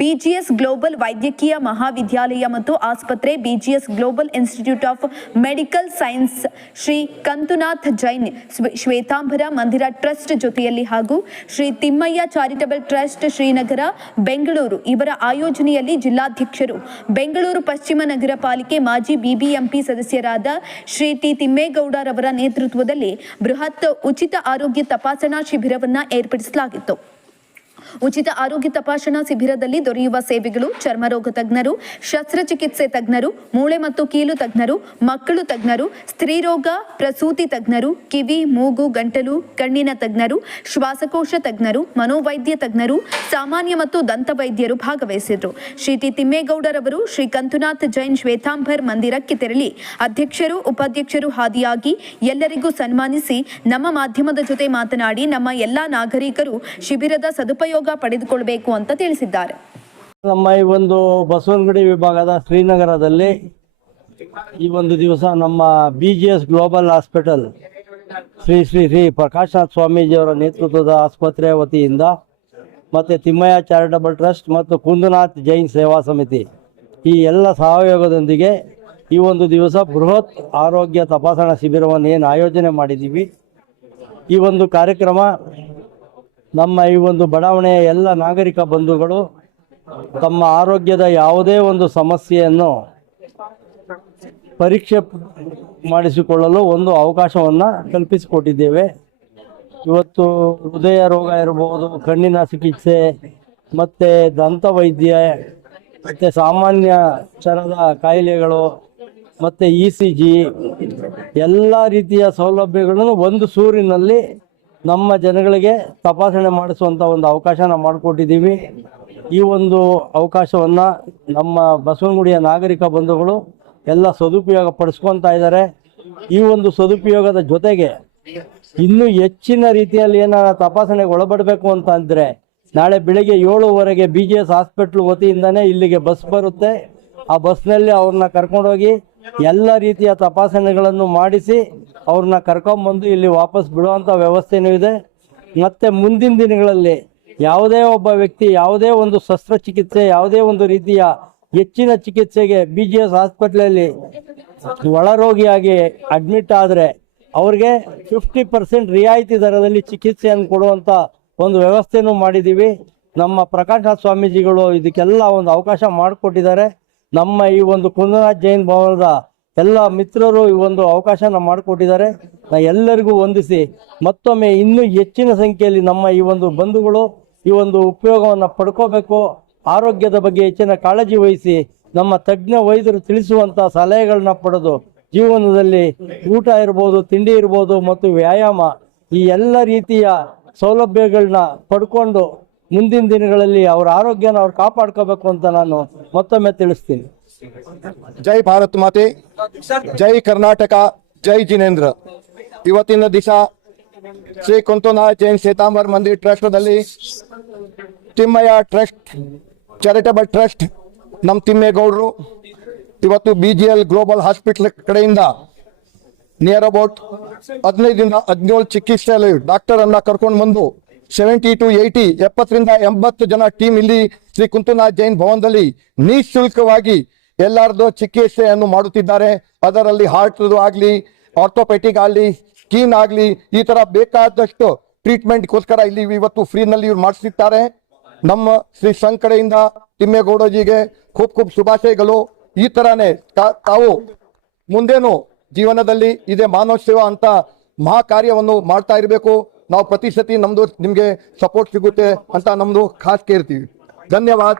BGS global ವೈದ್ಯಕೀಯ ಮಹಾವಿದ್ಯಾಲಯ ಮತ್ತು ಆಸ್ಪತ್ರೆ, BGS global institute of medical science, Shri Kantunath Jain Shwetambara Mandir trust ಜೊತೆಯಲ್ಲಿ ಹಾಗೂ ಶ್ರೀ ತಿಮ್ಮಯ್ಯ ಚಾರಿಟಬಲ್ ಟ್ರಸ್ಟ್ ಶ್ರೀನಗರ ಬೆಂಗಳೂರು ಇವರ ಆಯೋಜನೆಯಲ್ಲಿ ಜಿಲ್ಲಾಧ್ಯಕ್ಷರು, ಬೆಂಗಳೂರು ಪಶ್ಚಿಮ ನಗರ ಪಾಲಿಕೆ ಮಾಜಿ ಬಿಬಿಎಂಪಿ ಸದಸ್ಯರಾದ ಶ್ರೀ ಟಿ ತಿಮ್ಮೇಗೌಡರವರ ನೇತೃತ್ವದಲ್ಲಿ ಬೃಹತ್ ಉಚಿತ ಆರೋಗ್ಯ ತಪಾಸಣಾ ಶಿಬಿರವನ್ನು ಏರ್ಪಡಿಸಲಾಗಿತ್ತು. ಉಚಿತ ಆರೋಗ್ಯ ತಪಾಸಣಾ ಶಿಬಿರದಲ್ಲಿ ದೊರೆಯುವ ಸೇವೆಗಳು: ಚರ್ಮರೋಗ ತಜ್ಞರು, ಶಸ್ತ್ರಚಿಕಿತ್ಸೆ ತಜ್ಞರು, ಮೂಳೆ ಮತ್ತು ಕೀಲು ತಜ್ಞರು, ಮಕ್ಕಳು ತಜ್ಞರು, ಸ್ತ್ರೀರೋಗ ಪ್ರಸೂತಿ ತಜ್ಞರು, ಕಿವಿ, ಮೂಗು, ಗಂಟಲು, ಕಣ್ಣಿನ ತಜ್ಞರು, ಶ್ವಾಸಕೋಶ ತಜ್ಞರು, ಮನೋವೈದ್ಯ ತಜ್ಞರು, ಸಾಮಾನ್ಯ ಮತ್ತು ದಂತ ವೈದ್ಯರು ಭಾಗವಹಿಸಿದ್ರು. ಶ್ರೀ ಟಿ ತಿಮ್ಮೇಗೌಡರವರು ಶ್ರೀ ಕಂತುನಾಥ್ ಜೈನ್ ಶ್ವೇತಾಂಬರ್ ಮಂದಿರಕ್ಕೆ ತೆರಳಿ ಅಧ್ಯಕ್ಷರು, ಉಪಾಧ್ಯಕ್ಷರು ಹಾದಿಯಾಗಿ ಎಲ್ಲರಿಗೂ ಸನ್ಮಾನಿಸಿ ನಮ್ಮ ಮಾಧ್ಯಮದ ಜೊತೆ ಮಾತನಾಡಿ ನಮ್ಮ ಎಲ್ಲಾ ನಾಗರಿಕರು ಶಿಬಿರದ ಸದುಪಯೋಗ ಪಡೆದುಕೊಳ್ಳಬೇಕು ಅಂತ ತಿಳಿಸಿದ್ದಾರೆ. ನಮ್ಮ ಈ ಒಂದು ಬಸವನಗುಡಿ ವಿಭಾಗದ ಶ್ರೀನಗರದಲ್ಲಿ ಈ ಒಂದು ದಿವಸ ನಮ್ಮ BGS global hospital Shri Shri Shri Prakashnath ಸ್ವಾಮೀಜಿಯವರ ನೇತೃತ್ವದ ಆಸ್ಪತ್ರೆಯ ವತಿಯಿಂದ ಮತ್ತು ತಿಮ್ಮಯ್ಯ ಚಾರಿಟಬಲ್ ಟ್ರಸ್ಟ್ ಮತ್ತು ಕುಂದುನಾಥ್ ಜೈನ್ ಸೇವಾ ಸಮಿತಿ ಈ ಎಲ್ಲ ಸಹಯೋಗದೊಂದಿಗೆ ಈ ಒಂದು ದಿವಸ ಬೃಹತ್ ಆರೋಗ್ಯ ತಪಾಸಣಾ ಶಿಬಿರವನ್ನು ಏನು ಆಯೋಜನೆ ಮಾಡಿದ್ದೀವಿ. ಈ ಒಂದು ಕಾರ್ಯಕ್ರಮ ನಮ್ಮ ಈ ಒಂದು ಬಡಾವಣೆಯ ಎಲ್ಲ ನಾಗರಿಕ ಬಂಧುಗಳು ತಮ್ಮ ಆರೋಗ್ಯದ ಯಾವುದೇ ಒಂದು ಸಮಸ್ಯೆಯನ್ನು ಪರೀಕ್ಷೆ ಮಾಡಿಸಿಕೊಳ್ಳಲು ಒಂದು ಅವಕಾಶವನ್ನು ಕಲ್ಪಿಸಿಕೊಟ್ಟಿದ್ದೇವೆ. ಇವತ್ತು ಹೃದಯ ರೋಗ ಇರಬಹುದು, ಕಣ್ಣಿನ ಚಿಕಿತ್ಸೆ ಮತ್ತು ದಂತ ವೈದ್ಯ ಮತ್ತು ಸಾಮಾನ್ಯ ಚರದ ಕಾಯಿಲೆಗಳು ಮತ್ತು ECG ಎಲ್ಲ ರೀತಿಯ ಸೌಲಭ್ಯಗಳನ್ನು ಒಂದು ಸೂರಿನಲ್ಲಿ ನಮ್ಮ ಜನಗಳಿಗೆ ತಪಾಸಣೆ ಮಾಡಿಸುವಂಥ ಒಂದು ಅವಕಾಶನ ಮಾಡಿಕೊಟ್ಟಿದ್ದೀವಿ. ಈ ಒಂದು ಅವಕಾಶವನ್ನು ನಮ್ಮ ಬಸವನಗುಡಿಯ ನಾಗರಿಕ ಬಂಧುಗಳು ಎಲ್ಲ ಸದುಪಯೋಗ ಪಡಿಸ್ಕೊತಾ ಇದ್ದಾರೆ. ಈ ಒಂದು ಸದುಪಯೋಗದ ಜೊತೆಗೆ ಇನ್ನೂ ಹೆಚ್ಚಿನ ರೀತಿಯಲ್ಲಿ ಏನಾರ ತಪಾಸಣೆಗೆ ಒಳಪಡಬೇಕು ಅಂತ ಅಂದರೆ ನಾಳೆ ಬೆಳಿಗ್ಗೆ 7:00 BGS ಹಾಸ್ಪಿಟ್ಲ್ ವತಿಯಿಂದನೇ ಇಲ್ಲಿಗೆ ಬಸ್ ಬರುತ್ತೆ. ಆ ಬಸ್ನಲ್ಲಿ ಅವ್ರನ್ನ ಕರ್ಕೊಂಡೋಗಿ ಎಲ್ಲ ರೀತಿಯ ತಪಾಸಣೆಗಳನ್ನು ಮಾಡಿಸಿ ಅವ್ರನ್ನ ಕರ್ಕೊಂಬಂದು ಇಲ್ಲಿ ವಾಪಸ್ ಬಿಡುವಂಥ ವ್ಯವಸ್ಥೆಯೂ ಇದೆ. ಮತ್ತು ಮುಂದಿನ ದಿನಗಳಲ್ಲಿ ಯಾವುದೇ ಒಬ್ಬ ವ್ಯಕ್ತಿ ಯಾವುದೇ ಒಂದು ಶಸ್ತ್ರಚಿಕಿತ್ಸೆ, ಯಾವುದೇ ಒಂದು ರೀತಿಯ ಹೆಚ್ಚಿನ ಚಿಕಿತ್ಸೆಗೆ BGS ಹಾಸ್ಪಿಟ್ಲಲ್ಲಿ ಒಳರೋಗಿಯಾಗಿ ಅಡ್ಮಿಟ್ ಆದರೆ ಅವ್ರಿಗೆ 50% ರಿಯಾಯಿತಿ ದರದಲ್ಲಿ ಚಿಕಿತ್ಸೆಯನ್ನು ಕೊಡುವಂಥ ಒಂದು ವ್ಯವಸ್ಥೆನೂ ಮಾಡಿದ್ದೀವಿ. ನಮ್ಮ ಪ್ರಕಾಶನಾಥ್ ಸ್ವಾಮೀಜಿಗಳು ಇದಕ್ಕೆಲ್ಲ ಒಂದು ಅವಕಾಶ ಮಾಡಿಕೊಟ್ಟಿದ್ದಾರೆ. ನಮ್ಮ ಈ ಒಂದು ಕುಂದನಾಥ್ ಜೈನ್ ಭವನದ ಎಲ್ಲ ಮಿತ್ರರು ಈ ಒಂದು ಅವಕಾಶನ ಮಾಡಿಕೊಟ್ಟಿದ್ದಾರೆ. ಎಲ್ಲರಿಗೂ ವಂದಿಸಿ ಮತ್ತೊಮ್ಮೆ ಇನ್ನೂ ಹೆಚ್ಚಿನ ಸಂಖ್ಯೆಯಲ್ಲಿ ನಮ್ಮ ಈ ಒಂದು ಬಂಧುಗಳು ಈ ಒಂದು ಉಪಯೋಗವನ್ನು ಪಡ್ಕೋಬೇಕು. ಆರೋಗ್ಯದ ಬಗ್ಗೆ ಹೆಚ್ಚಿನ ಕಾಳಜಿ ವಹಿಸಿ ನಮ್ಮ ತಜ್ಞ ವೈದ್ಯರು ತಿಳಿಸುವಂಥ ಸಲಹೆಗಳನ್ನ ಪಡೆದು ಜೀವನದಲ್ಲಿ ಊಟ ಇರ್ಬೋದು, ತಿಂಡಿ ಇರ್ಬೋದು ಮತ್ತು ವ್ಯಾಯಾಮ ಈ ಎಲ್ಲ ರೀತಿಯ ಸೌಲಭ್ಯಗಳನ್ನ ಪಡ್ಕೊಂಡು ಮುಂದಿನ ದಿನಗಳಲ್ಲಿ ಅವರ ಆರೋಗ್ಯನ ಅವ್ರು ಕಾಪಾಡ್ಕೋಬೇಕು ಅಂತ ನಾನು ಮತ್ತೊಮ್ಮೆ ತಿಳಿಸ್ತೀನಿ. ಜೈ ಭಾರತ್ ಮಾತೆ, ಜೈ ಕರ್ನಾಟಕ, ಜೈ ಜಿನೇಂದ್ರ. ಇವತ್ತಿನ ದಿವಸ ಶ್ರೀ ಕುಂತುನಾಥ್ ಜೈನ್ ಶ್ವೇತಾಂಬರ್ ಮಂದಿರ್ ಟ್ರಸ್ಟ್ನಲ್ಲಿ ತಿಮ್ಮಯ್ಯ ಟ್ರಸ್ಟ್ ಚಾರಿಟಬಲ್ ಟ್ರಸ್ಟ್ ನಮ್ಮ ತಿಮ್ಮೇಗೌಡರು ಇವತ್ತು BGL ಗ್ಲೋಬಲ್ ಹಾಸ್ಪಿಟಲ್ ಕಡೆಯಿಂದ ನಿಯರ್ ಅಬೌಟ್ 15-17 ಚಿಕಿತ್ಸೆಯಲ್ಲಿ ಡಾಕ್ಟರನ್ನು ಕರ್ಕೊಂಡು ಬಂದು 70 to 80 70ರಿಂದ 80 ಜನ ಟೀಮ್ ಇಲ್ಲಿ ಶ್ರೀ ಕುಂತುನಾಥ್ ಜೈನ್ ಭವನದಲ್ಲಿ ನಿಶುಲ್ಕವಾಗಿ ಎಲ್ಲರದ್ದು ಚಿಕಿತ್ಸೆಯನ್ನು ಮಾಡುತ್ತಿದ್ದಾರೆ. ಅದರಲ್ಲಿ ಹಾರ್ಟ್ ಆಗಲಿ, ಆರ್ಥೋಪೆಟಿಕ್ ಆಗಲಿ, ಸ್ಕಿನ್ ಆಗಲಿ, ಈ ಥರ ಬೇಕಾದಷ್ಟು ಟ್ರೀಟ್ಮೆಂಟ್ಗೋಸ್ಕರ ಇಲ್ಲಿ ಇವತ್ತು ಫ್ರೀನಲ್ಲಿ ಇವ್ರು ಮಾಡಿಸಿರ್ತಾರೆ. ನಮ್ಮ ಶ್ರೀ ಸಂಘ ಕಡೆಯಿಂದ ತಿಮ್ಮೇಗೌಡಜಿಗೆ ಖೂಬ್ ಶುಭಾಶಯಗಳು. ಈ ಥರನೇ ತಾವು ಮುಂದೇನು ಜೀವನದಲ್ಲಿ ಇದೇ ಮಾನವ ಸೇವಾ ಅಂತ ಮಹಾ ಕಾರ್ಯವನ್ನು ಮಾಡ್ತಾ ಇರಬೇಕು. ನಾವು ಪ್ರತಿ ಸತಿ ನಮ್ದು ನಿಮಗೆ ಸಪೋರ್ಟ್ ಸಿಗುತ್ತೆ ಅಂತ ನಮ್ದು ಖಾಸ್ ಕೇಳ್ತೀವಿ. ಧನ್ಯವಾದ.